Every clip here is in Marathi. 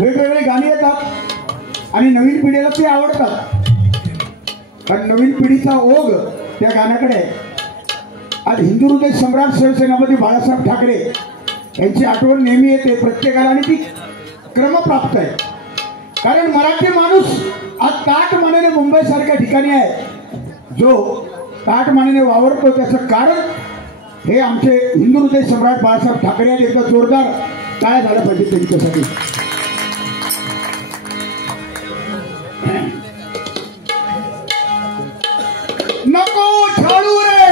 वेगवेगळे गाणी येतात आणि नवीन पिढीला ते आवडतात, पण नवीन पिढीचा ओघ त्या गाण्याकडे आहे. आज हिंदू हृदय सम्राट शिवसेनापती बाळासाहेब ठाकरे यांची आठवण नेहमी येते प्रत्येकाला आणि ती क्रमप्राप्त आहे. कारण मराठी माणूस आज ताटमानेने मुंबई सारख्या ठिकाणी आहे, जो ताटमानेने वावरतो. त्याचं कारण हे आमचे हिंदू हृदय सम्राट बाळासाहेब ठाकरे यांनी एकदा जोरदार टाळ्या झाल्या पाहिजे त्यांच्यासाठी. नको छाडू रे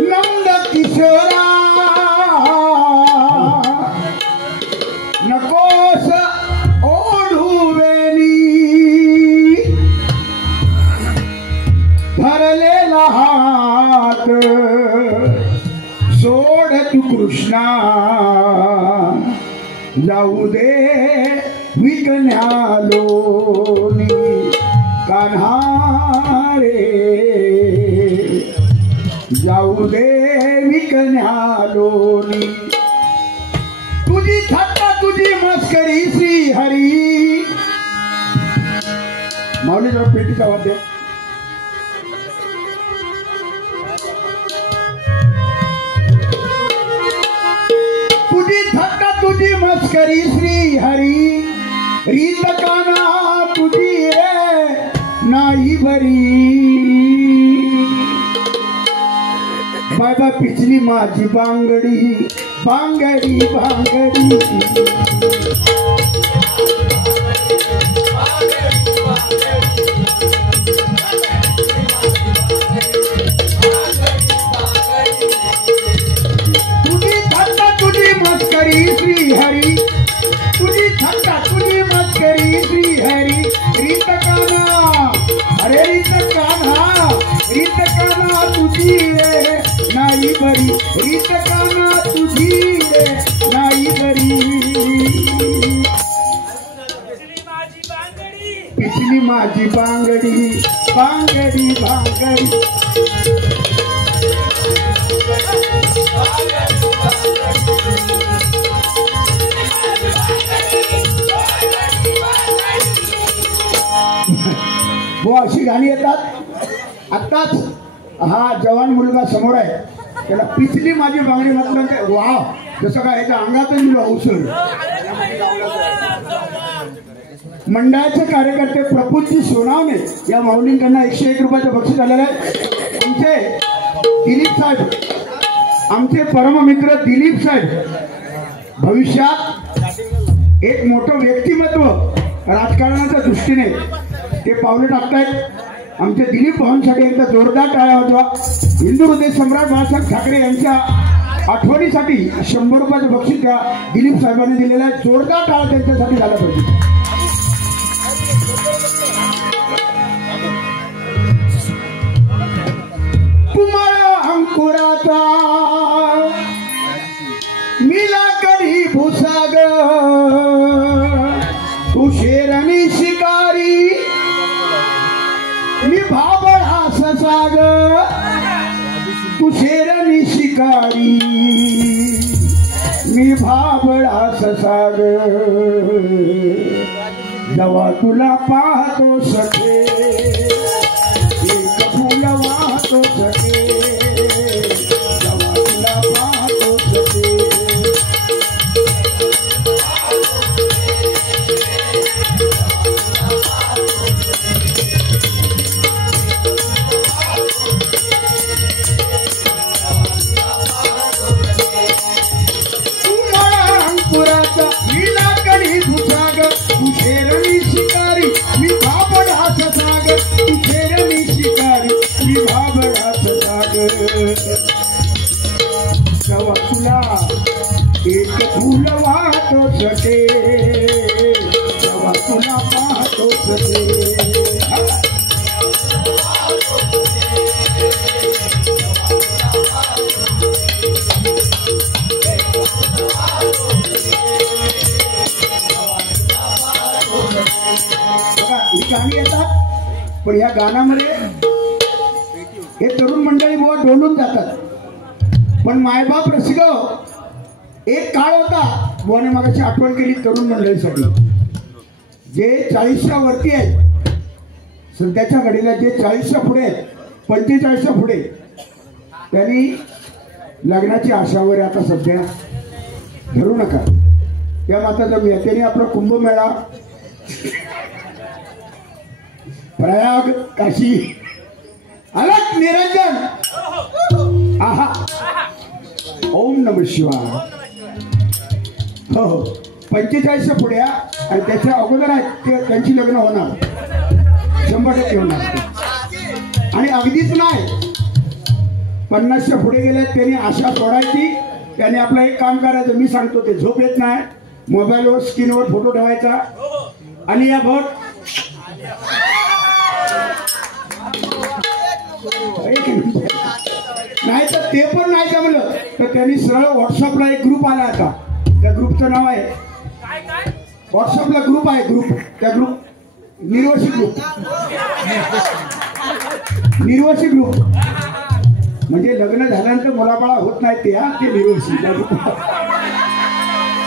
नंद किशोरा, नकोस ओढू वेणी भरलेला हात सोड तू कृष्णा, जाऊ दे विकण्यालोनी कान्हा रे, जाऊ दे विकण्यालोनी. तुझी थट्टा तुझी मस्करी श्री हरी. माऊली जरा पेटीचा वाद्य. तुझी थट्टा तुझी मस्करी श्री हरी, रीत काना तुझी रे नाही भरी. बाबा पिचली माझी बांगडी बांगडी बांगडी, तुझी थट्टा तुझी मस्करी श्री हरी, तुझी थट्टा तुझी मस्करी श्री हरी. रीत काना अरे रीत काना तुझी रे नाही बरी, रीत काना तुझी रे नाही बरी. पिचली माझी बांगडी बांगडी बांगडी, वो अशी गाणी येतात. आत्ताच हा जवान मुलगा समोर आहे, त्याला पिचली माझी बांगडी म्हटलं वाव, जसं काय याच्या अंगातच औषध. मंडळाचे कार्यकर्ते प्रफुल्लजी सोनावणे या माऊलींकडनं 101 रुपयाचं बक्षीस आलेलं आहे. आमचे दिलीप साहेब, आमचे परममित्र दिलीप साहेब भविष्यात एक मोठं व्यक्तिमत्व राजकारणाच्या दृष्टीने ते पावलं टाकतायत. आमचे दिलीप भाऊंसाठी एकदा जोरदार टाळ्या वाजवा. हिंदू हृदय सम्राट बाळासाहेब ठाकरे यांच्या आठवणीसाठी 100 रुपयाचं बक्षीस त्या दिलीप साहेबांनी दिलेलं आहे. जोरदार टाळ्या त्यांच्यासाठी झाला पाहिजे. तुम्हाला अंकुराचा मिला कधी भुसाग, तू शेरणी शिकारी मी भाबडा ससाग, तू शेरणी शिकारी मी भाबडा ससाग. जेव्हा तुला पाहतो सखे एक फुल वाहतो सखे, जेव्हा तुला पाहतो सखे. शेरणी शिकारी मी भाबडा ससाग, तू शेरणी शिकारी मी भाबडा ससाग. जेव्हा तुला एक फुल वाहतो सखे, जेव्हा तुला पाहतो सखे. गाणी येतात, पण या गाण्यामध्ये हे तरुण मंडळी बुवा डोलून जातात. पण मायबाप रसिक एक काळ होता बुवाने मगाशी आठवण केली तरुण मंडळीसाठी, जे 40च्या वरती आहेत सध्याच्या घडीला, जे 40च्या पुढे आहेत, 45च्या पुढे, त्यांनी लग्नाची आशावर आता सध्या धरू नका. त्या माता जमूया. त्यांनी आपला कुंभमेळा प्रयाग काशी अलग निरंजन आहा ओम नमः शिवाय. हो हो 45च्या पुढे आणि त्याच्या अगोदर आहेत ते त्यांची लग्न होणार 100% होणार. आणि अगदीच नाही 50च्या पुढे गेले त्यांनी आशा सोडायची. त्याने आपलं एक काम करायचं, मी सांगतो ते, झोप येत नाही, मोबाईलवर स्क्रीनवर फोटो ठेवायचा आणि या भोट नाही तर ते पण नाही जमलं तर त्यांनी सरळ व्हॉट्सअपला एक ग्रुप आला आता. त्या ग्रुपचं नाव आहे, व्हॉट्सअपला ग्रुप आहे, ग्रुप, त्या ग्रुप निर्वशी ग्रुप, निर्वशी ग्रुप म्हणजे लग्न झाल्यानंतर मुलाबाळा होत नाही ते, हा ते निर्वशी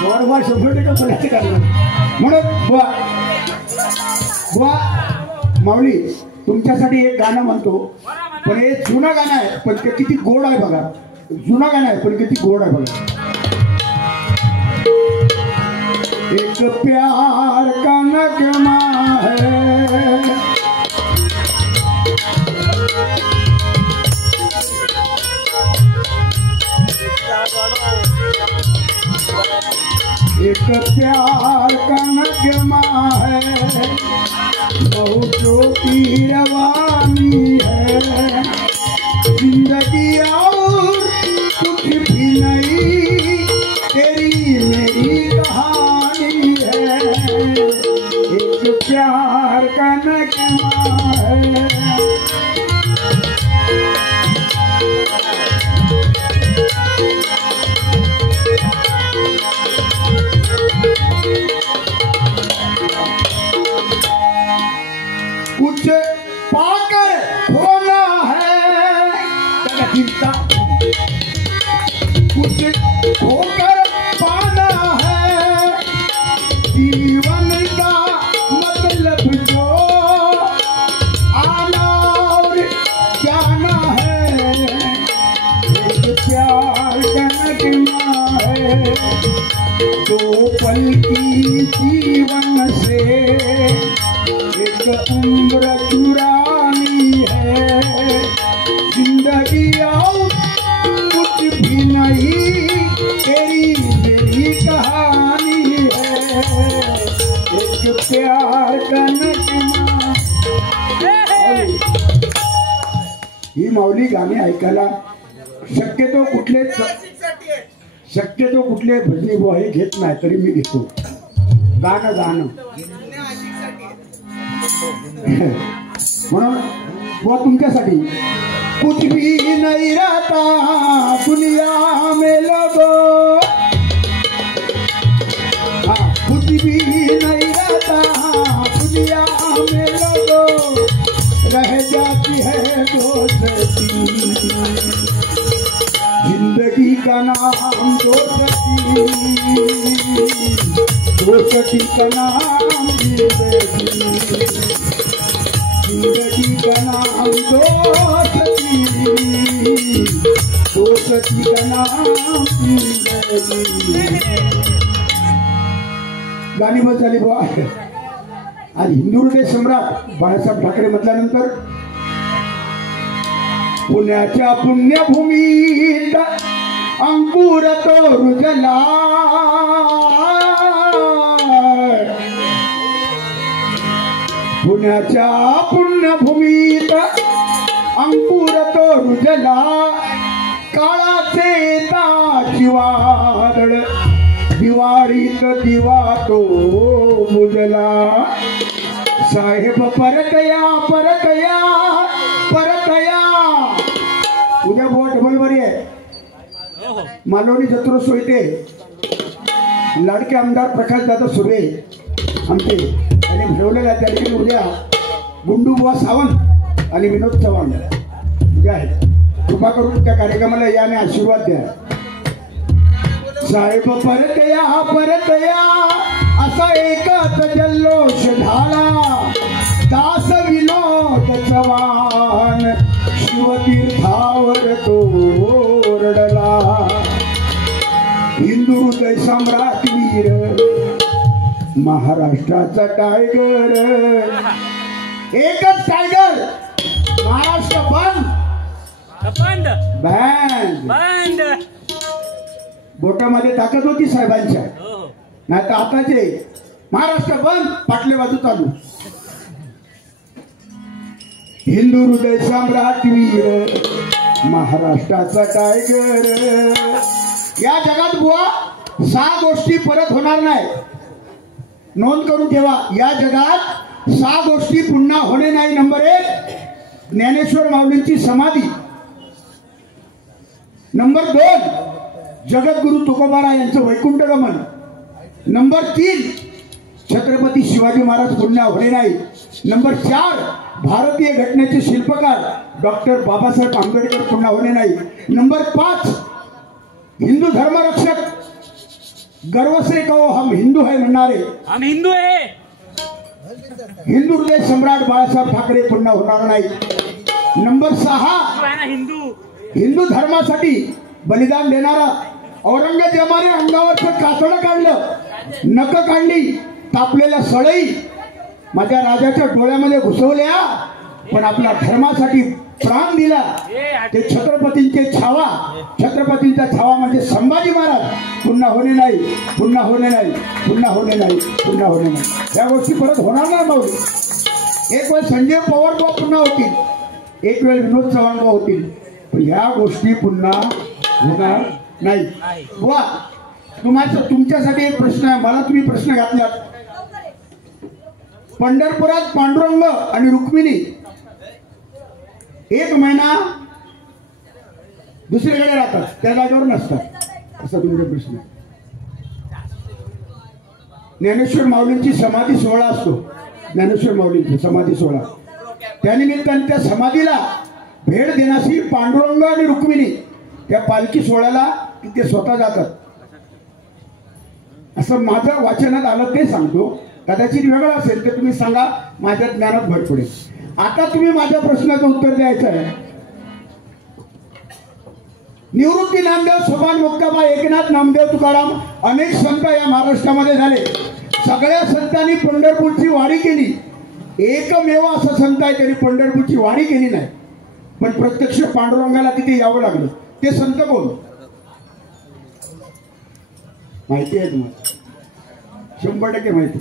100% करणार. म्हणून बुवा माऊली तुमच्यासाठी एक गाणं म्हणतो, पण हे जुनं गाणं आहे पण ते किती गोड आहे बघा. जुनं गाणं आहे पण किती गोड आहे बघा. एक प्यार का नगमा है, एक प्यार का नगमा है, बहुतों की रवानी है, जिंदगी और कुछ भी नहीं, तेरी मेरी कहानी है. एक प्यार का नगमा है. कुछ पाकर होना है, कुछ होकर पाना है, जीवन का मतलब जो आना और जाना है. एक प्यार का नगमा है, 2 पल की जीवन से एक उम्र चुरानी है, जिंदगी और कुछ भी नहीं, तेरी मेरी कहानी है. एक प्यार का नगमा. ही माऊली गाणी ऐकायला शक्यतो कुठले भजनी बुवा हे घेत नाही, तरी मी घेतो. गाणं म्हणून बुवा तुमच्यासाठी. कुछ भी नहीं रहता दुनिया में लोगों, हाँ कुछ भी नहीं रहता दुनिया में लोगों, रह जाती है दोस्ती, जिंदगी का नाम दोस्ती, दोस्ती का नाम जिंदगी, जिंदगी का नाम दोस्ती, दोस्ती का नाम जिंदगी. गाणी बस झाली बुवा. आज हिंदू हृदय सम्राट बाळासाहेब ठाकरे म्हटल्यानंतर पुण्याच्या पुण्यभूमीत अंकुर तो रुजला, पुण्याच्या पुण्यभूमीत अंकुर तो रुजला, काळाचे ताची वादळ दिवाळीत दिवा तो मुजला. साहेब परतया परतया परतया. उद्या बुवा डबल बरी आहे. मालवणी जत्रो सोयते लाडके आमदार प्रकाश दादा सुरे आमचे त्यांनी ठेवलेलं आहे. त्या ठिकाणी उद्या गुंडूबुवा सावंत आणि विनोद चव्हाण उद्या आहेत. कृपा करून त्या कार्यक्रमाला या आणि आशीर्वाद द्या. साहेब परत या असा एकच जल्लोष झाला. दास विनोद चव्हाण शिवतीर्थावर तो ओरडला. हिंदू हृदय सम्राट वीर महाराष्ट्राचा टायगर. एकच टायगर. महाराष्ट्र बंद बंद. बोटामध्ये ताकद होती साहेबांच्या. नाही तर आताचे महाराष्ट्र बंद पाटले बाजू चालू. हिंदू हृदय सम्राट वीर महाराष्ट्राचा टायगर. या जगात बुवा 6 गोष्टी परत होणार नाही. नोंद करून ठेवा. या जगात 6 गोष्टी पुन्हा होणे नाही. नंबर 1 ज्ञानेश्वर माऊलींची समाधी. नंबर 2 जगद्गुरु तुकोबाराय यांचं वैकुंठ गमन. नंबर 3 छत्रपती शिवाजी महाराज पुन्हा होणे नाही. नंबर 4 भारतीय घटनेचे शिल्पकार डॉक्टर बाबासाहेब आंबेडकर पुन्हा होणे नाही. नंबर 5 हिंदू धर्मरक्षक गर्व से कहो हम हिंदू है म्हणणारे हम हिंदू है. हिंदू हृदय सम्राट बाळासाहेब ठाकरे पुन्हा होणार नाही. नंबर 6 हिंदू धर्मासाठी बलिदान देणारा औरंगजेबाने अंगावरचं कातडं काढलं, नख काढली, तापलेल्या सळई माझ्या राजाच्या डोळ्यामध्ये घुसवल्या, पण आपल्या धर्मासाठी प्राण दिला. ते छत्रपतींचे छावा. छत्रपतींचा छावा म्हणजे संभाजी महाराज पुन्हा होणे नाही. पुन्हा होणे नाही. पुन्हा होणे नाही. पुन्हा होणे नाही. या गोष्टी परत होणार नाही माऊली. एक वेळ संजय पवार बाबा पुन्हा होतील, एक वेळ विनोद चव्हाण बाबा होतील, पण ह्या गोष्टी पुन्हा होणार नाही. वा तुमच्यासाठी एक प्रश्न आहे. मला तुम्ही प्रश्न घातलात. पंढरपुरात पांडुरंग आणि रुक्मिणी 1 महिना दुसरीकडे राहतात, त्या जागेवर नसतात, असा तुमचा प्रश्न. ज्ञानेश्वर माऊलींची समाधी सोहळा असतो. ज्ञानेश्वर माऊलींची समाधी सोहळा, त्यानिमित्ताने त्या समाधीला भेट देण्यासाठी पांडुरंग आणि रुक्मिणी त्या पालखी सोहळ्याला तिथे स्वतः जातात, असं माझं वाचनात आलं ते सांगतो. कदाचित वेगळं असेल तर तुम्ही सांगा, माझ्या ज्ञानात भर पडेल. आता तुम्ही माझ्या प्रश्नाचं उत्तर द्यायचं आहे. निवृत्ती नामदेव, सोपान मुक्ताबाई, एकनाथ, नामदेव, तुकाराम अनेक संत या महाराष्ट्रामध्ये झाले. सगळ्या संतांनी पंढरपूरची वारी केली. एकमेव असं संत आहे त्यांनी पंढरपूरची वारी केली नाही, पण प्रत्यक्ष पांडुरंगाला तिथे यावं लागलं. ते संत कोण माहिती आहे तुम्हाला? 100% माहिती.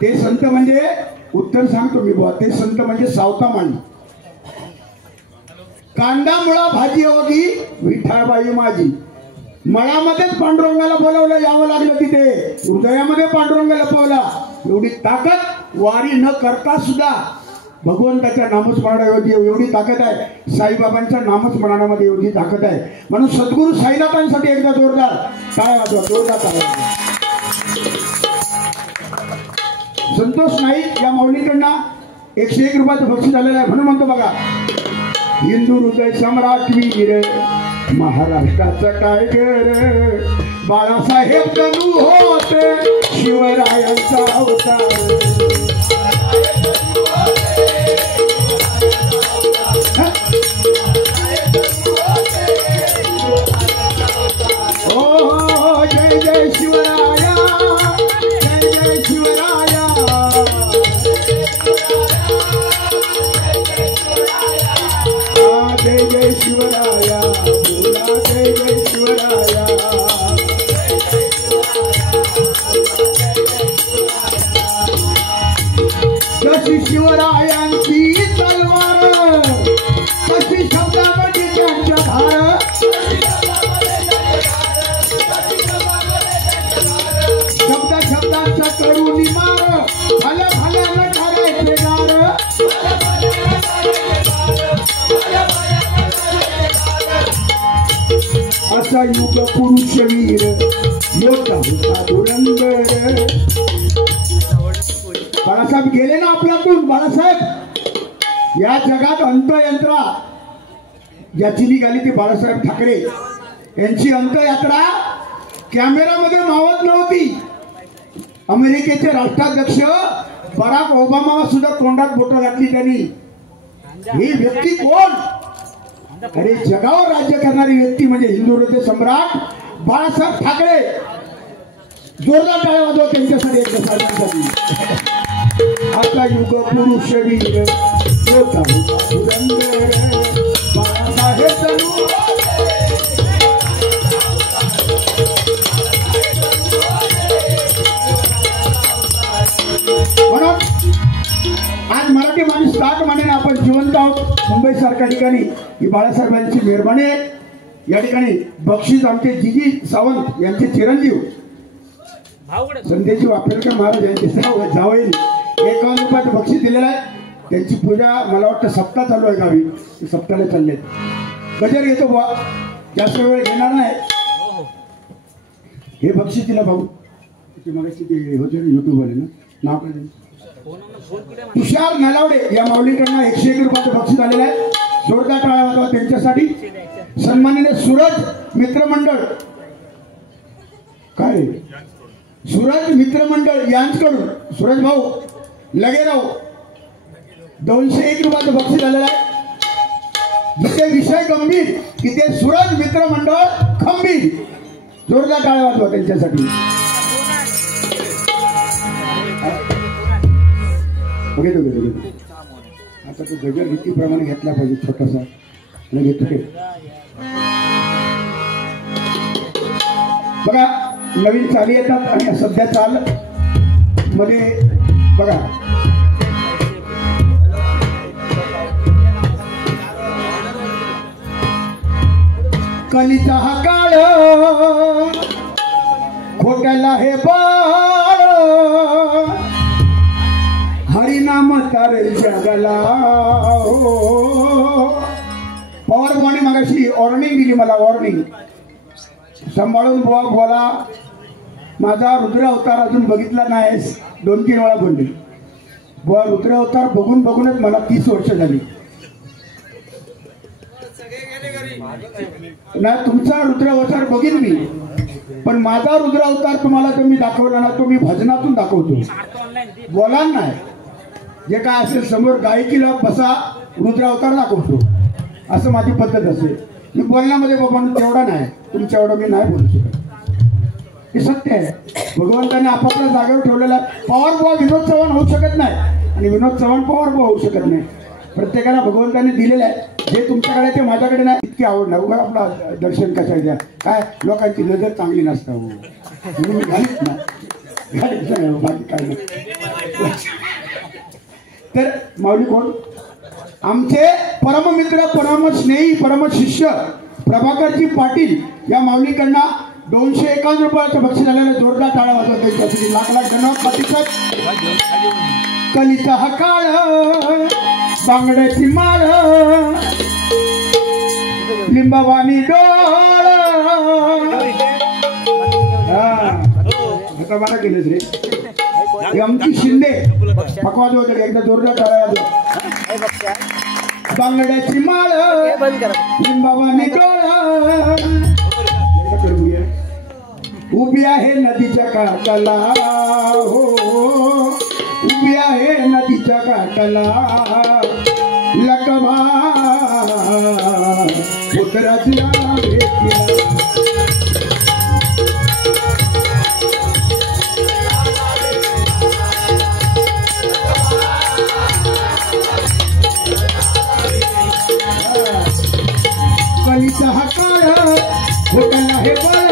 ते संत म्हणजे, उत्तर सांगतो मी बुवा, ते संत म्हणजे सावता मांडी. कांदा मुळा भाजी होगी विठाबाई माझी. मळामध्येच पांडुरंगाला बोलावलं, यावं लागलं तिथे. हृदयामध्ये पांडुरंग लपवला. एवढी ताकद वारी न करता सुद्धा भगवंताच्या नामस्मरणामध्ये एवढी ताकद आहे. साईबाबांच्या नामस्मरणामध्ये एवढी ताकद आहे. म्हणून सद्गुरू साईनाथांसाठी एकदा जोरदार टाळ्या वाजवा, जोरदार टाळ्या. संतोष नाईक या माऊलींकडनं 101 रुपयाचं बक्षीस झालेलं आहे. म्हणून म्हणतो बघा, हिंदू हृदय सम्राट वीर महाराष्ट्राचा टायगर. बाळासाहेब तनू होते शिवरायांचा अवतार. ओ जय जय शिवराया, जय जय शिवराया, जय जय शिवराया, जय जय शिवराया. कशी शिवरायांची तलवार, कशी शब्दामध्ये त्यांच्या धार, शब्द शब्दांचा करून मार, भल्या भल्यानं ठरायचे दार. असा युग पुरुष वीर योद्धा होता धुरंधर. बाळासाहेब गेले ना आपल्यातून. बाळासाहेब या जगात अंतयंत्रा ज्याची निघाली ती बाळासाहेब ठाकरे. यांची अंत्ययात्रा कॅमेरामध्ये मावत नव्हती. अमेरिकेचे राष्ट्राध्यक्ष बराक ओबामा सुद्धा तोंडात बोटं घातली त्यांनी. ही व्यक्ती कोण? अरे जगावर राज्य करणारी व्यक्ती म्हणजे हिंदू हृदय सम्राट बाळासाहेब ठाकरे. जोरदार टाळ्या वाजवा त्यांच्यासाठी, एकदा साहेबांसाठी. आता युग पुरुष वीर होता बाळासाहेब. म्हणून आज मराठी माणूस ताट मानेने आपण जिवंत आहोत. मुंबई सारख्या ठिकाणी ही बाळासाहेबांची मेहरबानी आहे. या ठिकाणी बक्षीस आमचे जीजी सावंत यांचे चिरंजीव संदेशी वापेलकर महाराज यांचे जावई 51 रुपयाचं बक्षीस दिलेलं आहे. त्यांची पूजा मला वाटतं सप्ताह चालू आहे गावी. सप्ताहाला चालले. गजर घेतो बुवा, जास्त वेळ घेणार नाही. हे बक्षीस दिलं भाऊ. मगाशी ते होते युट्यूबवाले ना, नाव काय तुषार नलावडे या माऊलीकडनं 101 रुपयाचं बक्षीस आलेलं आहे. जोरदार टाळ्या वाजवा त्यांच्यासाठी. सन्माननीय सूरज मित्रमंडळ, काय सूरज मित्रमंडळ यांच्याकडून सूरज भाऊ लगेराव 201 रुपयाचं बक्षीस आलेलं आहे. जिथे विषय गंभीर तिथे सूरज मित्रमंडळ खंबीर. जोरदार टाळ्या वाजवा त्यांच्यासाठी. घेतो घेतो घेतो. आता तो गजर रीतीप्रमाणे घेतला पाहिजे छोटासा. घेतो बघा, नवीन चाली येतात आणि सध्या चाल मध्ये बघा कलीचा हा काळ खोट्याला हे बाळ हरिनाम तारे जगला. पॉवर बॉडी मागाशी वॉर्निंग दिली मला, वॉर्निंग सांभाळून बोला. माझा रुद्र अवतार अजून बघितला नाही. 2-3 वेळा बोलले. बुवा रुद्र अवतार बघून बघूनच मला 30 वर्ष झाली. नाही तुमचा रुद्र अवतार बघीन मी, पण माझा रुद्र अवतार तुम्हाला जर मी दाखवला ना, तो मी भजनातून दाखवतो. बोला नाही, जे काय असेल समोर गायकीला बसा रुद्र अवतार दाखवतो, असं माझी पद्धत असेल. मी बोलण्यामध्ये बाबा तेवढा नाही, तुमच्या एवढं मी नाही बोलू शकत. हे सत्य आहे. भगवंताने आपापल्या जागेवर ठेवलेला आहे. पॉवर बुवा विनोद चव्हाण होऊ शकत नाही आणि विनोद चव्हाण पॉवर बुवा होऊ शकत नाही. प्रत्येकाला भगवंताने दिलेलं आहे. जे तुमच्याकडे ते माझ्याकडे नाही. इतकी आवड नाही. उगा आपला दर्शन कशा द्या काय, लोकांची नजर चांगली नसतं म्हणून मी घालीत नाही, घालीत नाही बाकी काय नाही. तर माऊली कोण? आमचे परममित्र, परमस्नेही, परमशिष्य प्रभाकरजी पाटील या माऊलीकडनं 251 रुपयाचं बक्षीस झालेलं. जोरदार टाळ्या वाजवा त्यांच्यासाठी. लाख लाख धन्यवाद पाटील. कलीचा हा काळ बांगड्याची माळ लिंबावानी डोळ. आता मला केलंच रे. आमची शिंदे पकवाद वगैरे एकदा जोरदार टाळ्या वाजवा. बांगड्याची माळ लिंबावानी डोळ उभी आहे नदीच्या काठाला. हो उभी आहे नदीच्या काठाला. लकवा पुत्राच्या भेटीला. कलीचा हा काळ खोट्याला हे बाळ.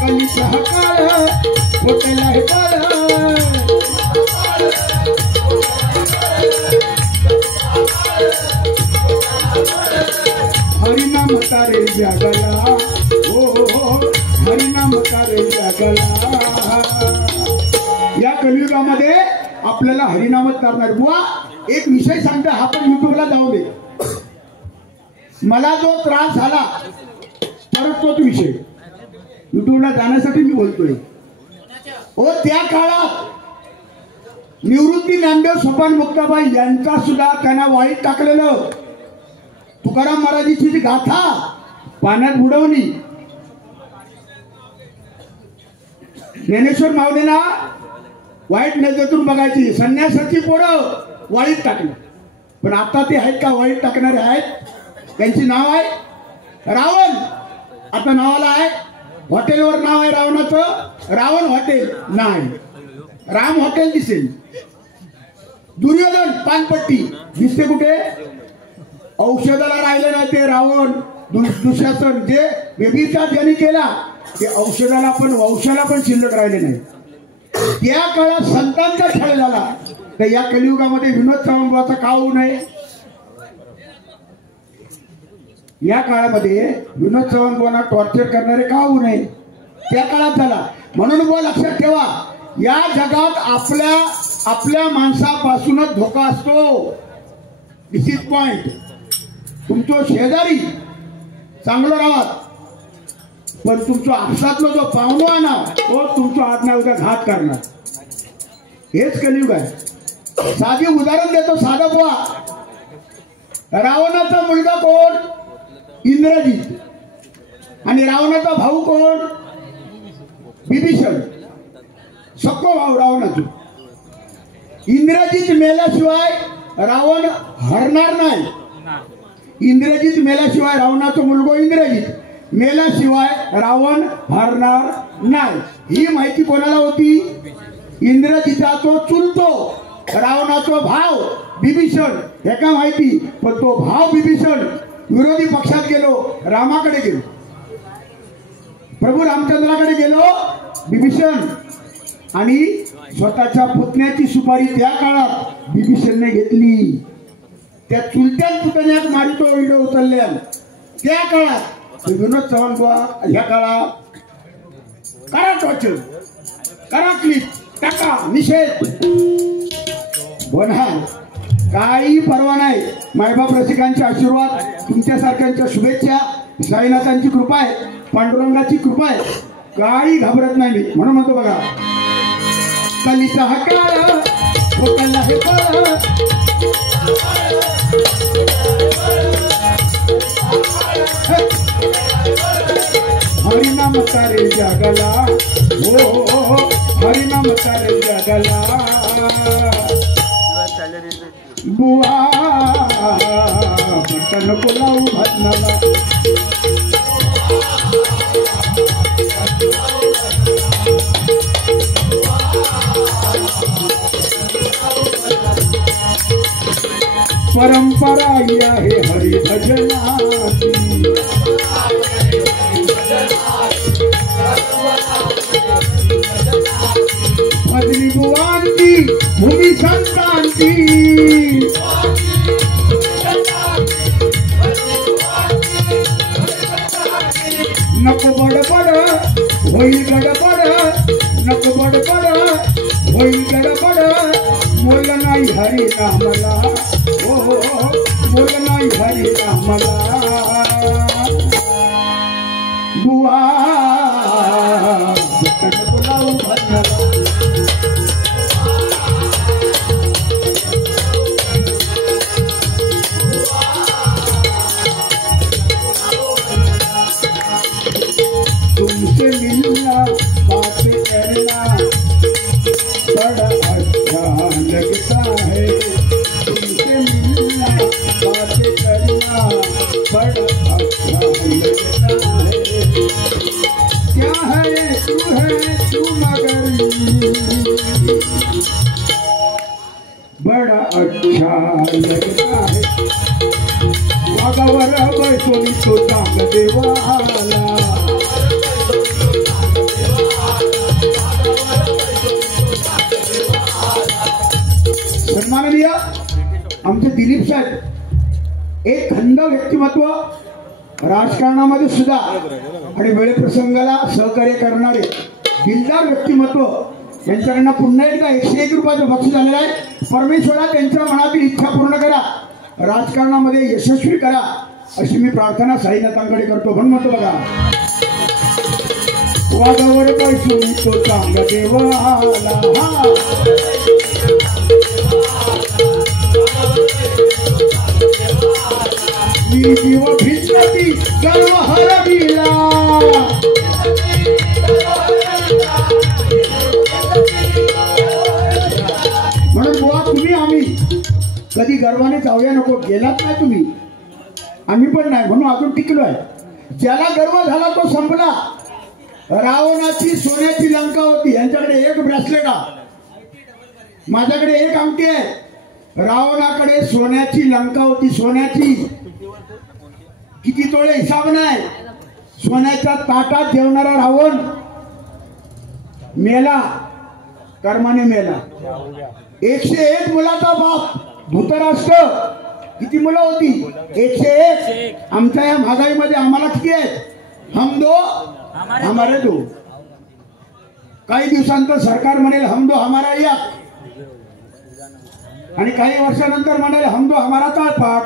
कलीचा हा काळ खोट्याला हे बाळ. हरिनाम तारे जगला. हो हरिनाम तारे जगला. या कलियुगामध्ये आपल्याला हरिनामच करणार. बुवा एक विषय सांगता, हा पण युट्यूबला जाऊ दे. मला जो त्रास झाला परत तोच विषय युट्यूबला जाण्यासाठी मी बोलतोय. हो त्या काळात निवृत्ती ज्ञानदेव सोपान मुक्ताबाई यांचा सुद्धा त्यांना वाईट टाकलेलं. तुकाराम महाराजांची जी गाथा पाण्यात बुडवली ज्ञानेश्वर माऊलींना वाईट नजरेतून बघायची, संन्यासाची पोरं वाईट टाकलं. पण आता ते आहेत का वाईट टाकणारे आहेत? त्यांची नाव आहे रावण. आता नावाला आहे, हॉटेलवर नाव आहे रावणाचं, रावण हॉटेल नाही, राम हॉटेल दिसेल. दुर्योधन पानपट्टी दिसते कुठे? औषधाला राहिले नाही ते रावण. दुःशासन जे व्यभिचार ज्यांनी केला ते औषधाला पण वंशाला पण शिल्लक राहिले नाही. त्या काळात संतांचा छळ झाला, तर या कलियुगामध्ये विनोद चव्हाणचा का होऊ नये? या काळामध्ये विनोद चव्हाण टॉर्चर करणारे का होऊ नये? त्या काळात झाला. म्हणून बुवा लक्षात ठेवा, या जगात आपल्या माणसापासूनच धोका असतो. दिस इज पॉइंट. तुमचं शेजारी चांगलं राहा, पण तुमच्या आपसातला जो पाहुणा ना तो तुमच्या आज ना उद्या घात करणार. हेच कलियुग आहे. साधी उदाहरण देतो, साधं बुवा. रावणाचा मुलगा कोण? इंद्रजित. आणि रावणाचा भाऊ कोण? विभीषण. सक्को भाऊ रावणाचा. इंद्रजित मेल्याशिवाय रावण हरणार नाही. इंद्रजित मेल्याशिवाय रावणाचा मुलगा इंद्रजित मेल्याशिवाय रावण हरणार नाही. ही माहिती कोणाला होती? इंद्रजिताचा चुलतो रावणाचा भाव विभीषण हे का माहिती. पण तो भाव विभीषण विरोधी पक्षात गेलो, रामाकडे गेलो, प्रभू रामचंद्राकडे गेलो विभीषण. आणि स्वतःच्या पुतण्याची सुपारी त्या काळात विभीषणने घेतली. त्या चुलत्या पुतण्यात मारितो व्हिडिओ उचलल्या त्या काळात. विनोद चव्हाण बुवा ह्या काळात करा टॉर्चर, करा क्लिप, टाका, निषेध बोलणार, काही परवा नाही. मायबाप रसिकांचे आशीर्वाद, तुमच्यासारख्यांच्या शुभेच्छा, साईनाथांची कृपा आहे, पांडुरंगाची कृपा आहे, काही घाबरत नाही मी. म्हणून म्हणतो बघा, कलीचा हा काळ होताना हे काळ, हरिनाम तारे जगला, हो हरिनाम तारे जगला. बुवा बटन बोलाऊ भजनाला, परंपरा ही आहे हरी भजनाची. भजनी बुवांची भूमी संतांची, नको बडबड होईल गडबड, नको बडबड होईल गडबड. मोल नाही हरी नामला, हो मोल नाही हरी नामला. बुवा बोलाऊ भजनाला, तुमसे मिलना बातें करना बड़ा अच्छा लगता है. तुमसे मिलना बातें करना बड़ा अच्छा लगता है. क्या है तू मगर बड़ा अच्छा लगता है. वागावर बैसोनी तो चांग देवाला, सन्माननीय आमचे दिलीप साहेब एक खंड व्यक्तिमत्व, राजकारणामध्ये सुद्धा आणि वेळप्रसंगाला सहकार्य करणारे दिलदार व्यक्तिमत्व. यांच्याकडनं पुन्हा एकदा 101 रुपयाचं बक्षीस झालेलं आहे. परमेश्वरा त्यांच्या मनातील इच्छा पूर्ण करा, राजकारणामध्ये यशस्वी करा अशी मी प्रार्थना साईनाथांकडे करतो. म्हणून म्हणतो बघा, वागावर पैसून तो चांग देवाला, मी जीव भिजती सर्व हरविला. कधी गर्वाने जाऊया नको. गेलाच नाही तुम्ही, आम्ही पण नाही, म्हणून अजून टिकलोय. ज्याला गर्व झाला तो संपला. रावणाची सोन्याची लंका होती, यांच्याकडे एक ब्रेसलेट आहे, माझ्याकडे एक अंगठी आहे. रावणाकडे सोन्याची लंका होती, सोन्याची. किती तोळे हिसाब नाही. सोन्याच्या ताटात जेवणारा रावण मेला, कर्माने मेला. 101 मुलाचा बाप धृतराष्ट्र. किती मुलं होती? 101. आमच्या या महागाईमध्ये आम्हाला किती आहेत? हम दो हमारे दो. काही दिवसांतर सरकार म्हणेल हम दो हमारा एक, आणि काही वर्षानंतर म्हणेल हम दो हमारा ताळपाट.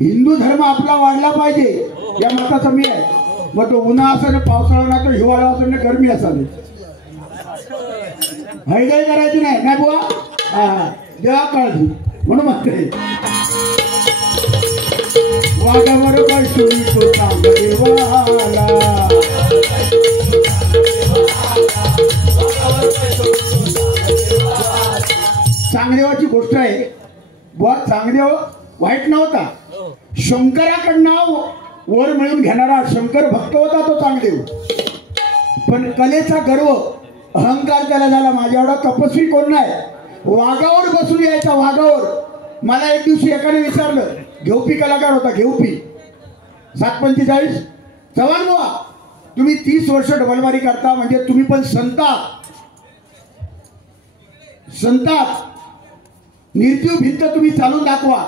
हिंदू धर्म आपला वाढला पाहिजे या मताचा मी आहे. मग तो उन्हा असेल, पावसाळा नाही, तो हिवाळा असेल, गरमी असावी, हयगय करायची नाही. नाही बुवा, देवा काळजी. म्हणून म्हणते वाघावर बसून तो चांगदेवाला. चांगदेवाची गोष्ट आहे बुवा. चांगदेव वाईट नव्हता, शंकराकडनं वर मिळून घेणारा शंकर भक्त होता तो चांगदेव. पण कलेचा गर्व, अहंकार त्याला झाला. माझ्या एवढा तपस्वी कोण नाही. वाघावर बसून यायचा, वाघावर. मला एक दिवशी एकाने विचारलं, घेऊपी कलाकार होता, घेऊपी, 745. चव्हाण बुवा, तुम्ही 30 वर्ष डबलबारी करता, म्हणजे तुम्ही पण संतात. निर्जीव भिंत तुम्ही चालून दाखवा.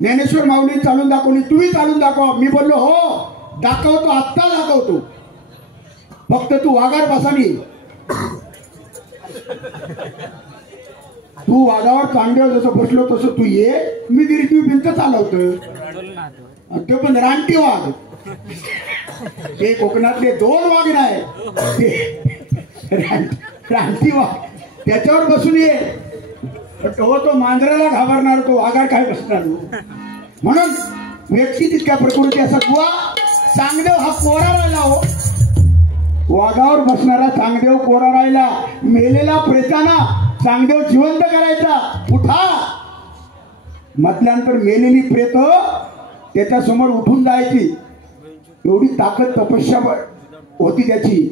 ज्ञानेश्वर माऊली चालून दाखवली, तुम्ही चालून दाखवा. मी बोललो हो, दाखवतो, आत्ता दाखवतो, फक्त तू वाघावर बसानी. तू वाघावर चांगदेव जसं बसलो तसं तू ये, मी निर्जीव भिंत चालवतो. ते पण रानटी वाघ. ते कोकणातले 2 वाघ नाही, ते रानटी वाघ. त्याच्यावर बसून ये. तो मांजराला घाबरणार, तो वाघावर काय बसणार. म्हणून व्यक्ती तितक्या प्रकृती असा बुवा. चांगदेव हा कोरा राहिला हो. वाघावर बसणारा चांगदेव कोरा राहिला. मेलेला प्रेताना चांगदेव जिवंत करायचा. उठा. मधल्यानंतर मेलेली प्रेत त्याच्या समोर उठून जायची. एवढी ताकद तपस्या होती त्याची.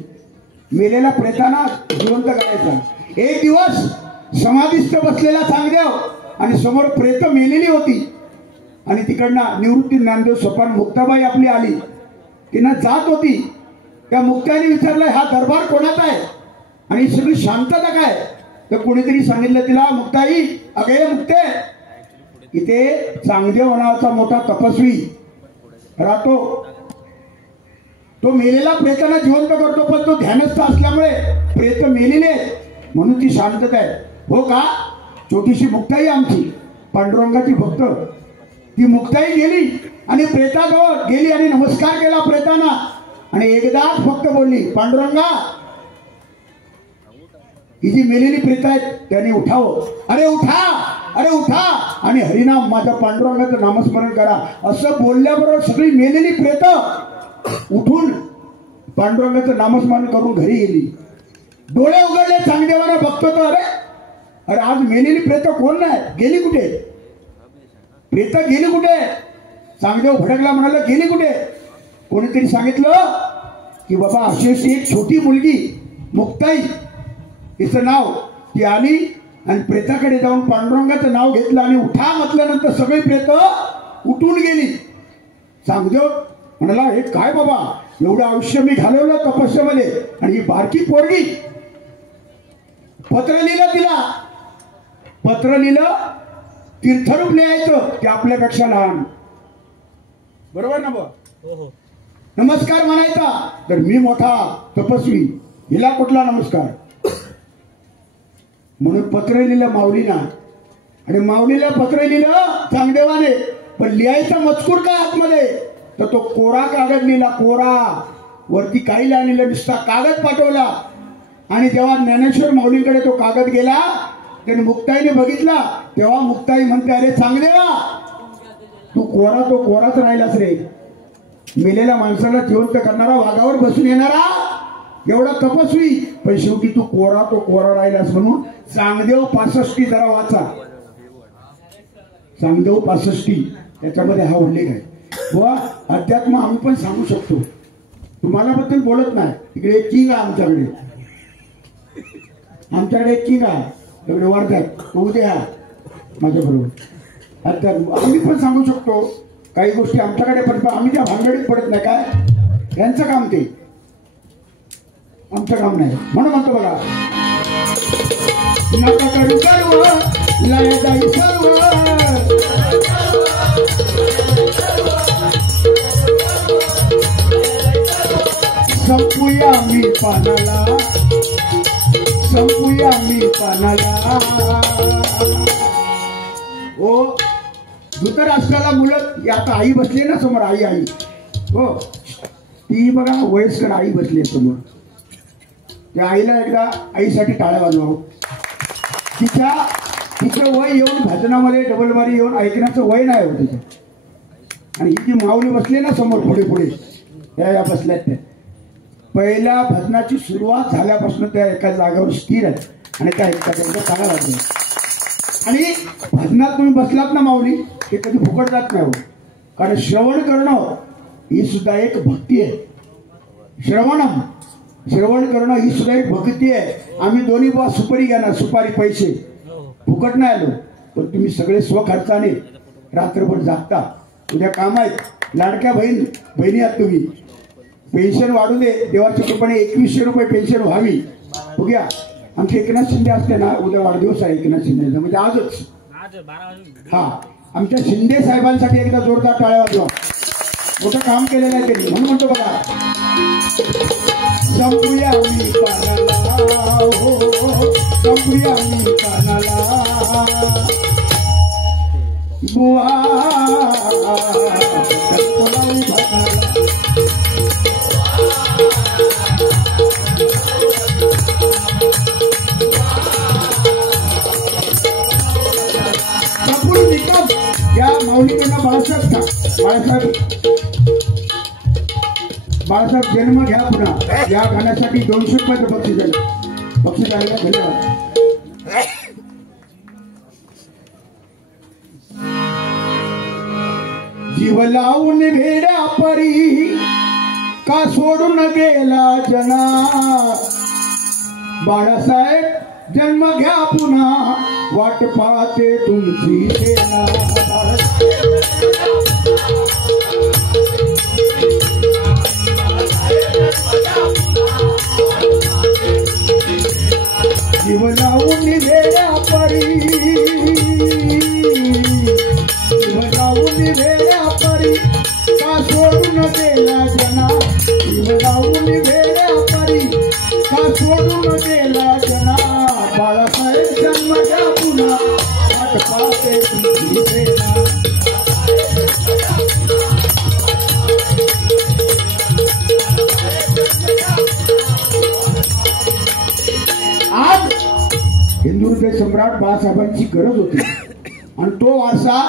मेलेला प्रेताना जिवंत करायचा. एक दिवस समाधिस्थ बसलेला चांगदेव आणि समोर प्रेत मेलेली होती. आणि तिकडनं निवृत्ती ज्ञानदेव सोपान मुक्ताबाई आपली आली. तिनं जात होती. त्या मुक्ताने विचारलं, हा दरबार कोणाचा आहे आणि सगळी शांतता काय. तर कोणीतरी सांगितलं तिला, मुक्ताई, अगे मुक्ते, इथे चांगदेव नावाचा मोठा तपस्वी राहतो. तो मेलेला प्रेतांना जिवंत करतो, पण तो ध्यानस्थ असल्यामुळे प्रेत मेलेले म्हणून ती शांतता आहे. हो का. छोटीशी मुक्ताई आमची पांडुरंगाची भक्त. ती मुक्ताई गेली आणि प्रेताजवळ गेली आणि नमस्कार केला प्रेतांना. आणि एकदाच फक्त बोलली, पांडुरंगा, ही जी मेलेली प्रेत आहेत त्यांनी उठावं. अरे उठा, अरे उठा, आणि हरिनाम, माझ्या पांडुरंगाचं नामस्मरण करा. असं बोलल्याबरोबर सगळी मेलेली प्रेत उठून पांडुरंगाचं नामस्मरण करून घरी गेली. डोळे उघडले चांगदेवाला बघतो तो, अरे अरे आज मेलेली प्रेत कोण नाही, गेली कुठे. प्रेत गेली कुठे. चांगदेव भडकला, म्हणाला गेली कुठे. कोणीतरी सांगितलं की बाबा अशी एक छोटी मुलगी मुक्ताई, तिचं नाव, ती आली आणि प्रेताकडे जाऊन पांडुरंगाचं नाव घेतलं आणि उठा म्हटल्यानंतर सगळी प्रेत उठून गेली. चांगदेव म्हणाला, हे काय बाबा, एवढं आयुष्य मी घालवलं तपस्येमध्ये आणि ही बारकी पोरगी. पत्र लिहिलं तिला, पत्र लिहिलं, तीर्थरूप लिहायचं ते आपल्यापेक्षा लहान. बरोबर ना बा. नमस्कार म्हणायचा तर मी मोठा तपस्वी, हिला कुठला नमस्कार. म्हणून पत्र लिहिलं माऊलीना, आणि माऊलीला पत्र लिहिलं चांगदेवाने, पण लिहायचा मजकूर काय आतमध्ये, तर तो कोरा कागद लिहिला. कोरा, वरती काही लिहिलं, नुसता कागद पाठवला. आणि जेव्हा ज्ञानेश्वर माऊलींकडे तो कागद गेला, त्याने मुक्ताईने बघितला, तेव्हा मुक्ताई म्हणते, अरे चांगदेवा, तू कोरा तो कोराच राहिलास रे. मेलेल्या माणसाला जिवंत करणारा, वाघावर बसून येणारा, एवढा तपस्वी, पण शेवटी तू कोरा तो कोरा राहिलास. म्हणून चांगदेव 65 जरा वाचा. चांगदेव 65 त्याच्यामध्ये हा उल्लेख आहे. बुवा अध्यात्म आम्ही पण सांगू शकतो, तुम्हाला बद्दल बोलत नाही. इकडे एक किंग आहे आमच्याकडे एक किंग आहे इकडे वर्ध्यात, उद्या माझ्या बरोबर अध्यात्म आम्ही पण सांगू शकतो. काही गोष्टी आमच्याकडे पण आम्ही त्या भानगडीत पडत नाही. काय यांचं काम ते, आमचं काम नाही. म्हणून म्हणतो बघा, नका करू सर्व लय जाई सर्व, संपूया मी पानाला, संपूया मी पानाला. ओ धृतराष्ट्राला मुलं आता आई बसली ना समोर, आई आई हो ती बघा वयस्कर आई बसली समोर. त्या आईला एकदा आईसाठी टाळ्या वाजवा. तिचं वय येऊन भजनामध्ये डबलबारी येऊन ऐकण्याचं वय नाही हो तिचं. आणि ही जी माऊली बसली ना समोर पुढे पुढे त्या बसल्यात, त्या पहिल्या भजनाची सुरुवात झाल्यापासून त्या एका जागेवर स्थिर आहेत आणि त्या एका त्यांच्या टाळ्या वाजल्या. आणि भजनात तुम्ही बसलात ना माऊली, ते कधी फुकट जात नाही हो. कारण श्रवण करणं ही सुद्धा एक भक्ती आहे. श्रवण करणं ही सुद्धा एक भक्ती आहे. आम्ही दोन्ही बुवा सुपारी घ्या ना, सुपारी पैसे फुकट नाही आलो, पण तुम्ही सगळे स्वखर्चाने रात्रभर जागता. उद्या काम आहेत, लाडक्या बहिणी आहात तुम्ही. पेन्शन वाढू दे देवाच्या कृपेने, 2100 रुपये पेन्शन व्हावी. बघूया आमचे एकनाथ शिंदे असते ना, उद्या वाढदिवस आहे एकनाथ शिंदेचा, म्हणजे आजच. हा आमच्या शिंदे साहेबांसाठी एकदा जोरदार टाळ्या वाजवा. मोठं काम केलेलं आहे त्यांनी. म्हणून म्हणतो बघा, संपूया मी पानाला, हो संपूया मी पानाला, बुवा या माऊलींना बाळासाहेब जन्म घ्या पुन्हा या गाण्यासाठी 200 रुपयाचं बक्षीस आलेला. धन्यवाद. जीव लावून भेड्या परी का सोडून गेला जना, बाळासाहेब जन्म घ्या पुन्हा वाट पाहते तुमची सेना. जीव लावून भेड्या परी, जीव लावून भेड्या परी का सोडून गेला जना, जीव लावून भेड्या परी का सोडून गेला जना, बाळासाहेब जन्म घ्या पुन्हा वाट पाहते तुमची सेना. आज हिंदुहृदय सम्राट बाळासाहेबांची गरज होती आणि तो वारसा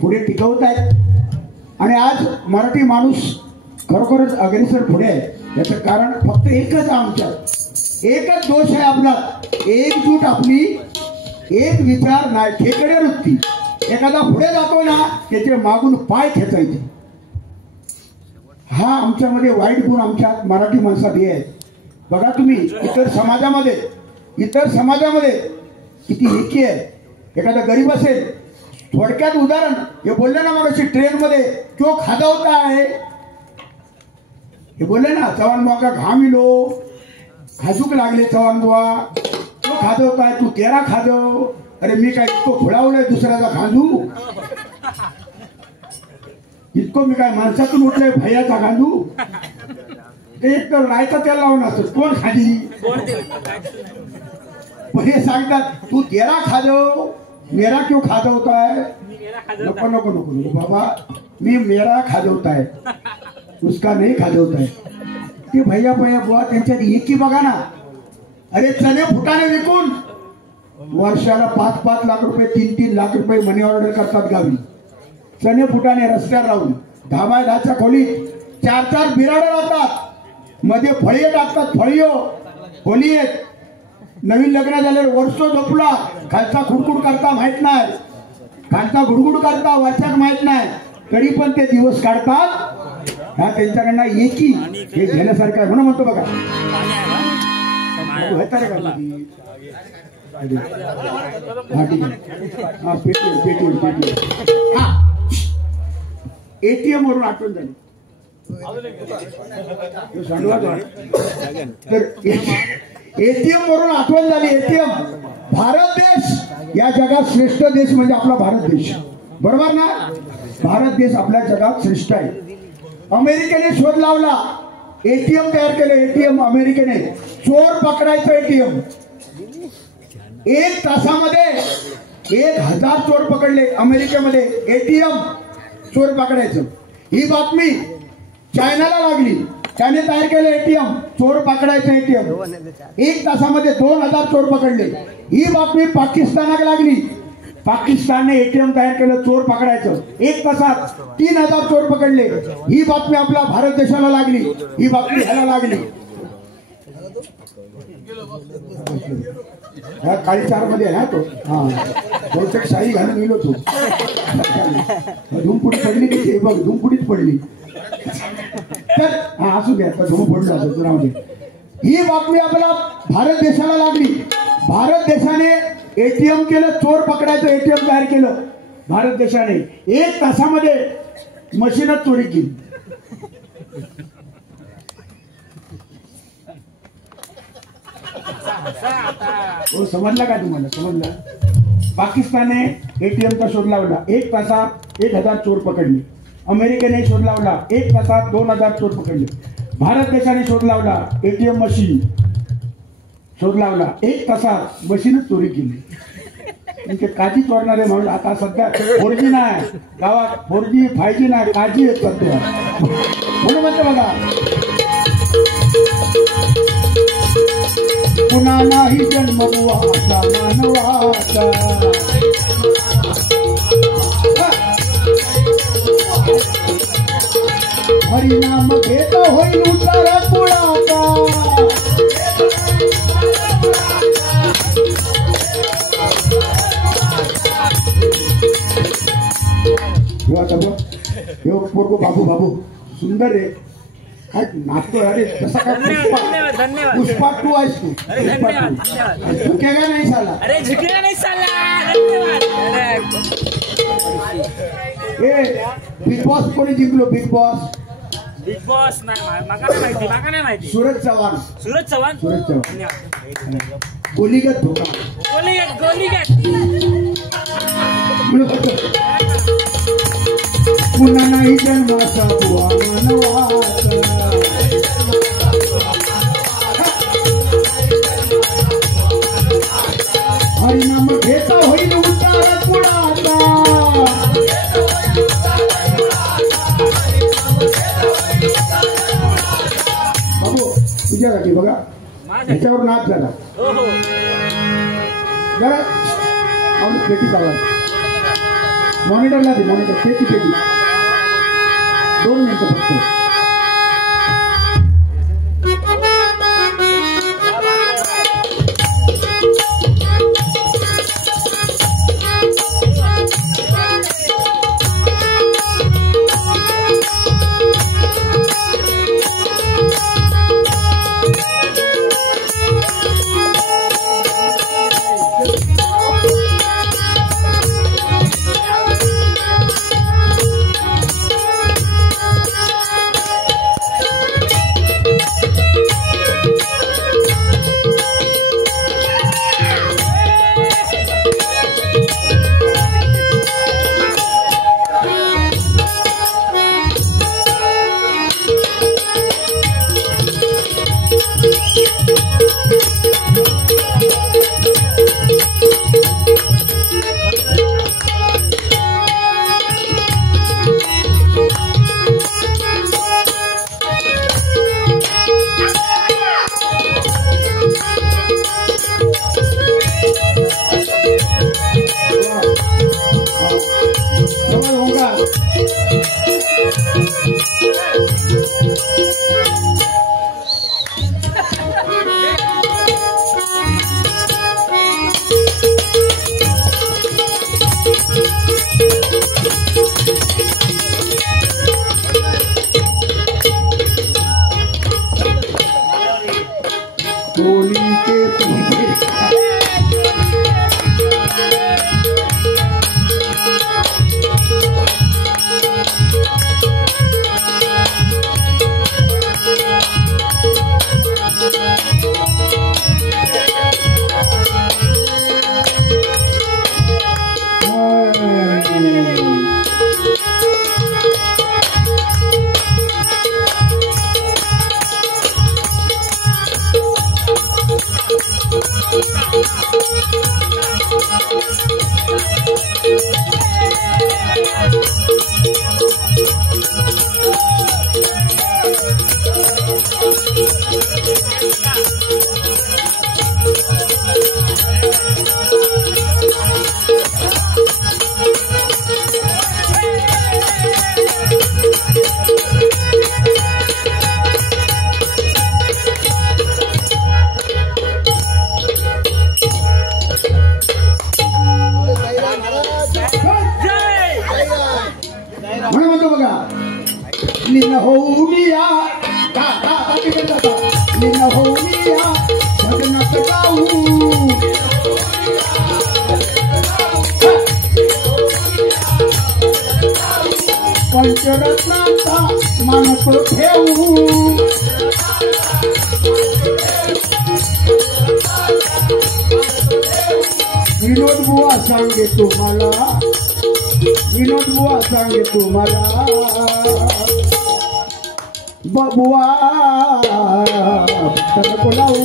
पुढे टिकवत आहेत. आणि आज मराठी माणूस खरोखरच अग्रेसर पुढे आहे. याचं कारण फक्त एकच, आमच्यात एकच दोष आहे आपला, एकजूट आपली, एक विचार नाही, ठेकडे वृत्ती. एखादा पुढे जातो ना त्याचे मागून पाय खेचायचे. हा आमच्यामध्ये वाईट गुण आमच्या मराठी माणसात हे आहे. बघा तुम्ही इतर समाजामध्ये किती एकी आहे. एखादा गरीब असेल, थोडक्यात उदाहरण हे बोलले ना मग ट्रेनमध्ये, क्यों खादवता है, हे बोलले ना चव्हाण बुवा का घामिलो, खाजूक लागले चव्हाण बुवा, तो खादवताय तू तेरा खादव. अरे मी काय इतकं खुळावलंय दुसऱ्याचा खांदू, इतकं मी काय माणसातून उठलंय भैयाचा खांदू. एक तर रायचा तेल लावून असत, कोण खाली पण हे सांगतात तू तेरा खादव, मेरा क्यों खादवताय. नको नको नको नको बाबा, मी मेरा खादवताय, उसका नाही खादवताय. ते भैया बुवा त्यांच्यात एकी बघा ना. अरे चणे फुटाने विकून वर्षाला 5-5 लाख रुपये 3-3 लाख रुपये मनी ऑर्डर करतात गावी. चणे फुटाने रस्त्यावर राहून 10x10च्या खोलीत 4-4 बिराडं राहतात. मध्ये फळी टाकतात, फळीओ खोली आहेत. नवीन लग्न झाले, वर्ष झोपला, खालचा खुडखुड करता माहित नाही. खालचा गुडगुड करता वर्षात माहित नाही तरी पण ते दिवस काढतात. ह्या त्यांच्याकडनं एकी हे घेण्यासारखं आहे म्हणून म्हणतो बघा. एटीएम वरून आठवण झाली तर एटीएम वरून आठवण झाली. एटीएम भारत देश या जगात श्रेष्ठ देश म्हणजे आपला भारत देश, बरोबर ना. भारत देश आपल्या जगात श्रेष्ठ आहे. अमेरिकेने शोध लावला, एटीएम तयार केलं. एटीएम अमेरिकेने चोर पकडायचं एटीएम 1 तासामध्ये 1000 चोर पकडले अमेरिकेमध्ये. एटीएम चोर पकडायचं ही बातमी चायनाला लागली. त्याने तयार केलं एटीएम चोर पकडायचं. एटीएम 1 तासामध्ये 2000 चोर पकडले. ही बातमी पाकिस्तानाला लागली. पाकिस्तानने एटीएम तयार केलं चोर पकडायचं. 1 तासात 3000 चोर पकडले. ही बातमी आपल्या भारत देशाला लागली. ही बातमी ह्याला लागली. ह्या काळीचार मध्ये ना तो बहुतेक शाही घालून गेलो तो. धुमपुडी पडली की बघ धुमपुडीच पडली. तर असू द्या धुम पडलं असं तुरामध्ये. ही बातमी आपल्या भारत देशाला लागली. भारत देशाने एटीएम केलं चोर पकडायचं. एटीएम तयार केलं भारत देशाने. 1 तासामध्ये मशीनच चोरी केली. हो समजला का तुम्हाला? समजला. पाकिस्तानने एटीएमचा शोध लावला. 1 तासात 1000 चोर पकडले. अमेरिकेने शोध लावला 1 तासात 2000 चोर पकडले. भारत देशाने शोध लावला एटीएम मशीन शोध लावला. 1 तासात मशीनच चोरी केली. म्हणजे काजी चोरणारे म्हणून आता सध्या 4G नाही गावात. 4G 5G नाही काजी येत सध्या म्हणून म्हणतो बघा. पुन्हा नाही जन्म बुवाचा मानवाचा. हरिनाम घेत होईल उतारा कुळाचा. पोरगो बाबू बाबू सुंदर आहे. काय नाचतो अरे कसा काय पुष्पा 2 आहेस तू. झुकेगा नाही साला. अरे झुकेगा नाही साला. बिग बॉस कोणी जिंकलो? बिग बॉस नाही माहिती. सूरज चव्हाण. गोलीगत धोका. पुन्हा नाही जन्माचा बुवा मानवाचा. हरिनाम घेता होईल उतारा कुळाचा. बाबू तुझ्यासाठी बघा ह्याच्यावर नाच झाला जरा पेटी चालला. मॉनिटरला दे मॉनिटर. पेटी 2 मिनिटं फक्त. म्हणतो बघा निन होऊनिया निन होऊनिया भजनात गाऊ पंचरत्नाचा मानतो ठेवू विनोद बुवा सांगे तुम्हाला विनोद बुवा सांगे तुम्हाला बुवा बोलावू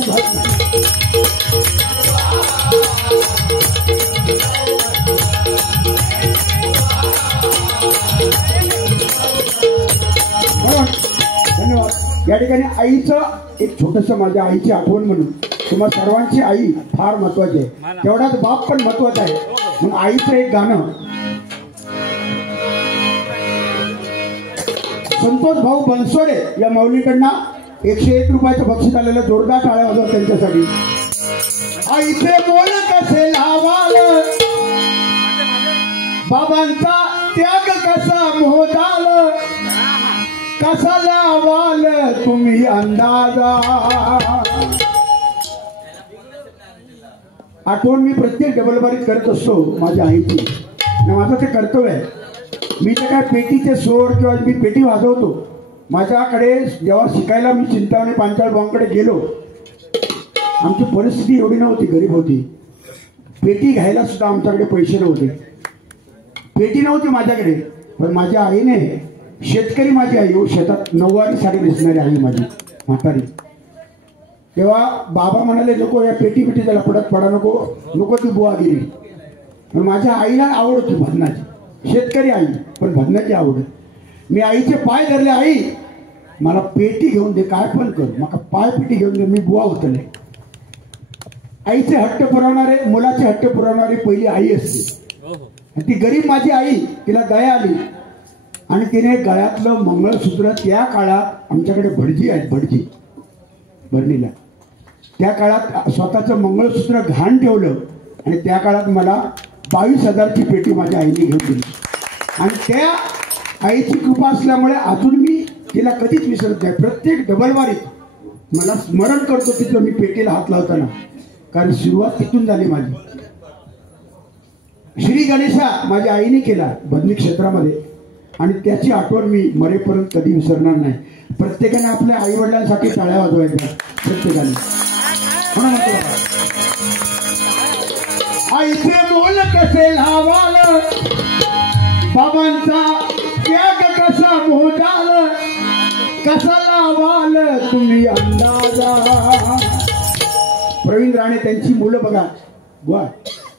धन्यवाद. या ठिकाणी आईचं एक छोटस माझ्या आईची आठवण म्हणून तुम्हा सर्वांची आई फार महत्वाची आहे, तेवढाच बाप पण महत्वाचा आहे. म्हणून आईचं एक गाणं संतोष भाऊ बनसोडे या माऊलीकडनं 101 रुपयाचं बक्षीस आलेलं, जोरदार टाळ्या वाजवा त्यांच्यासाठी. आईचे मोल कसे लावाल बाबांचा त्याग कसा मोजाल कसा लावाल तुम्ही अंदाजा. आठवण मी प्रत्येक डबलबारीत करत असतो माझ्या आईची, माझं ते कर्तव्य आहे. मी तर काय पेटीचे सोड किंवा मी पेटी वाजवतो. माझ्याकडे जेव्हा शिकायला मी चिंतामणी पांचाळ भावांकडे गेलो, आमची परिस्थिती एवढी नव्हती, गरीब होती. पेटी घ्यायला सुद्धा आमच्याकडे पैसे नव्हते, पेटी नव्हती माझ्याकडे. पण माझ्या आईने, शेतकरी माझी आई, शेतात 9वारी साडी नेसणारी आई माझी म्हातारी, तेव्हा बाबा म्हणाले नको या पेटी त्याला पडत पडा नको नको ती बुवागिरी. पण माझ्या आईला आवड होती भजनाची, शेतकरी आई पण भजनाची आवड. मी आईचे पाय धरले, आई मला पेटी घेऊन दे, काय पण कर, मला पाय पेटी घेऊन दे, मी बुवा होतले. आईचे हट्ट पुरवणारे, मुलाचे हट्ट पुरवणारी पहिली आई असते. ती गरीब माझी आई, तिला दया आली आणि तिने गळ्यातलं मंगळसूत्र, त्या काळात आमच्याकडे भटजी आहेत, भटजी भरणीला, त्या काळात स्वतःचं मंगळसूत्र घाण ठेवलं आणि त्या काळात मला 22,000ची पेटी माझ्या आईने घेऊन दिली. आणि त्या आईची कृपा असल्यामुळे अजून मी तिला कधीच विसरत नाही. प्रत्येक डबलवारीत मला स्मरण करतो तिथं मी पेटीला हात लावताना, कारण सुरुवात तिथून झाली माझी. श्री गणेशा माझ्या आईने केला भजनी क्षेत्रामध्ये आणि त्याची आठवण मी मरेपर्यंत कधी विसरणार नाही. प्रत्येकाने आपल्या आई वडिलांसाठी टाळ्या वाजवायच्या, प्रत्येकाने. आईचे मोल कसे लावाल बाबांचा त्याग कसा मोजाल कसा लावाल तुम्ही अंदाजा. प्रवीण राणे त्यांची मुलं बघा, वा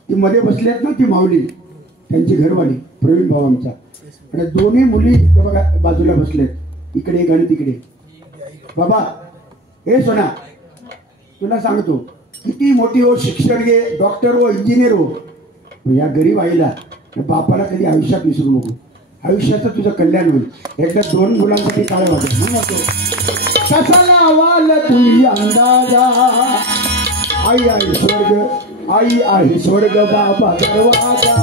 ती मध्ये बसल्यात ना, ती माऊली त्यांची घरवाली प्रवीण भाऊ आमचा, आणि दोन्ही मुली बघा बाजूला बसल्यात, इकडे एक आणि तिकडे. बाबा हे सोना, तुला सांगतो किती मोठी हो, शिक्षण घे, डॉक्टर हो, इंजिनियर हो, या गरीब आईला बापाला कधी आयुष्यात विसरू नको. आयुष्याचं तुझं कल्याण होईल. एकदा 2 मुलांसाठी काळ वाजव कसा लावाल तुम्ही अंदाजा. आई आहे स्वर्ग, आई आहे स्वर्ग बाबा दरवाजा,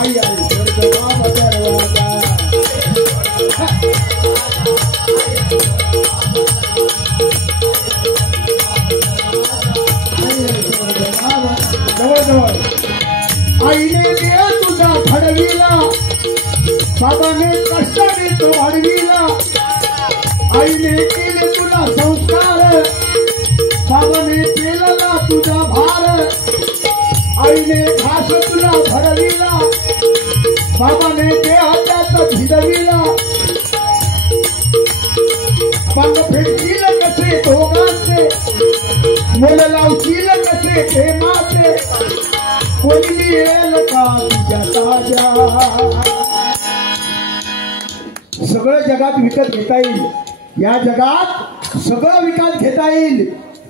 आई आहे स्वर्ग बाबा दरवाजा. आईने देह तुझा फडविला, बाबाने कष्टाने तो वाढविला. आईने केले तुला संस्कार, बाबाने केलेला तुझा भार. आईने घास तुला भरविला, बाबाने देहाचा भिडविला. पंग फेडतील कसे दोघांचे, मोल लावतील कसे प्रेमाचे. कोणी मिळेल का तुझ्या ताज्या. सगळं जगात विकत घेता येईल, या जगात सगळं विकत घेता येईल,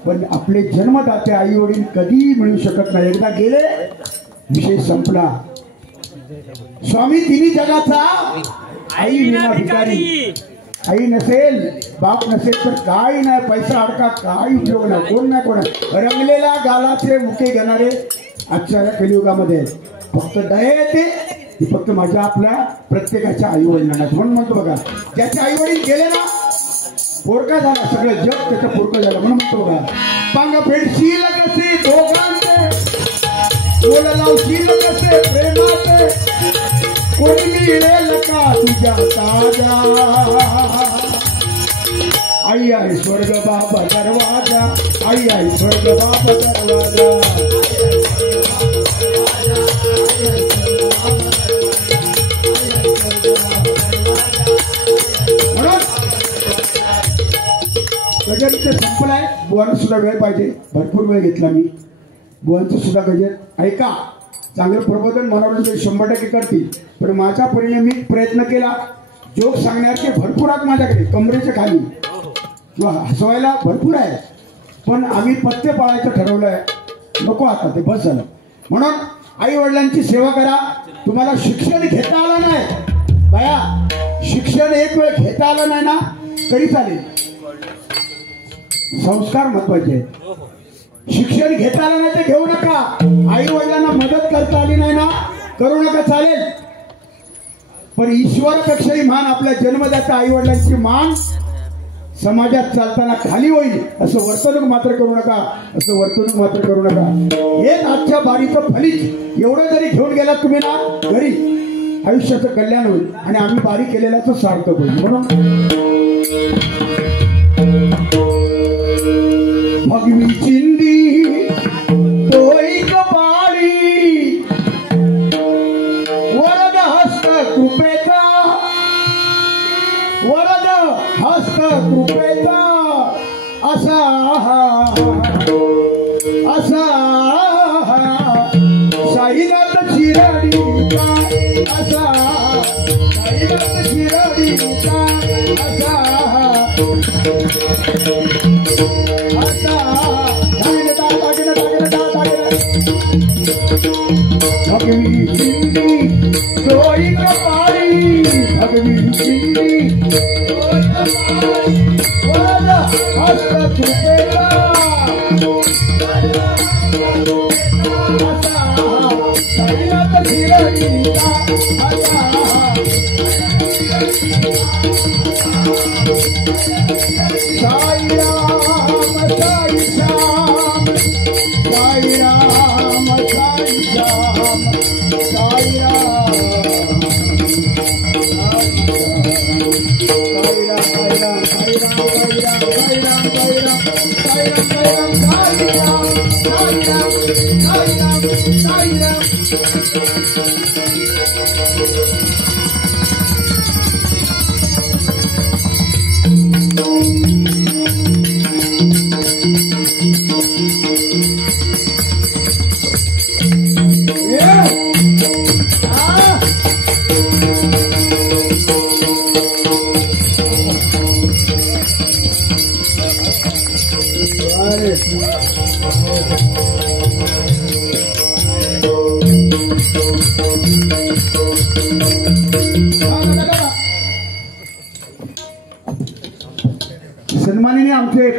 पण आपले जन्मदाते आई वडील कधी मिळू शकत नाही. एकदा गेले विषय संपला. स्वामी तिन्ही जगाचा आई विना भिकारी. आई नसेल, बाप नसेल तर काही नाही, पैसा अडका काही उपयोग नाही, कोण नाही कोण. रंगलेला गालाचे मुके घेणारे आजच्या कलियुगामध्ये फक्त दया येते, फक्त माझ्या आपल्या प्रत्येकाच्या आई वडिलांना. म्हणून म्हणतो बघा, ज्याचे आई वडील गेले ना पोरका झाला, सगळं जग त्याचं पोरकं झालं. म्हणून म्हणतो बघा, पांग फेडशील कसे दोघांचे, बोल लावशील कसे प्रेमाचे, कोणी मिळेल का तुझ्या ताज्या. आई आई स्वर्ग बाबा दरवाजा, आई आई स्वर्ग बाबा दरवाजा. गजर इथे संपलाय. बुवांना सुद्धा वेळ पाहिजे, भरपूर वेळ घेतला मी. बुवांचं सुद्धा गजर ऐका. चांगलं प्रबोधन मनोरंजन 100% करतील, पण माझ्या परीने मी प्रयत्न केला. जोक सांगण्याचे भरपूर आहेत माझ्याकडे, कमरेच्या खाली किंवा हसवायला भरपूर आहे, पण आम्ही पथ्य पाळायचं ठरवलंय. नको आता ते बस झालं. म्हणून आई वडिलांची सेवा करा. तुम्हाला शिक्षण घेता आलं नाही बाया, शिक्षण एक वेळ घेता आलं नाही ना तरी चालेल, संस्कार महत्वाचे आहेत. शिक्षण घेता आलं नाही ते घेऊ नका. आई वडिलांना मदत करता आली नाही ना करू नका, चालेल, पण ईश्वरापेक्षाही मान आपल्या जन्मदात्या आई वडिलांची मान समाजात चालताना खाली होईल असं वर्तणूक मात्र करू नका, असं वर्तणूक मात्र करू नका. हेच आजच्या बारीचं फलित. एवढं जरी घेऊन गेला तुम्ही ना घरी, आयुष्याचं कल्याण होईल आणि आम्ही बारी केलेल्याचं सार्थक होईल. म्हणून भगवी चिंदी तोई कपाळी, वरद हस्त कृपेचा, वरद हस्त कृपेचा, असा असा साईनाथ शिराडीचा, असा साईनाथ शिराडीचा, असा भगवी चिंदी तोई कपाळी, भगवी चिंदी तोई कपाळी, वरद हस्त कृपेचा, असा साईनाथ शिराडीचा, असा साई राम साई श्याम, साई राम साई श्याम, साई राम साई राम साई राम साई राम साई राम साई राम साई राम साई राम साई राम साई राम सन्माननीय आमचे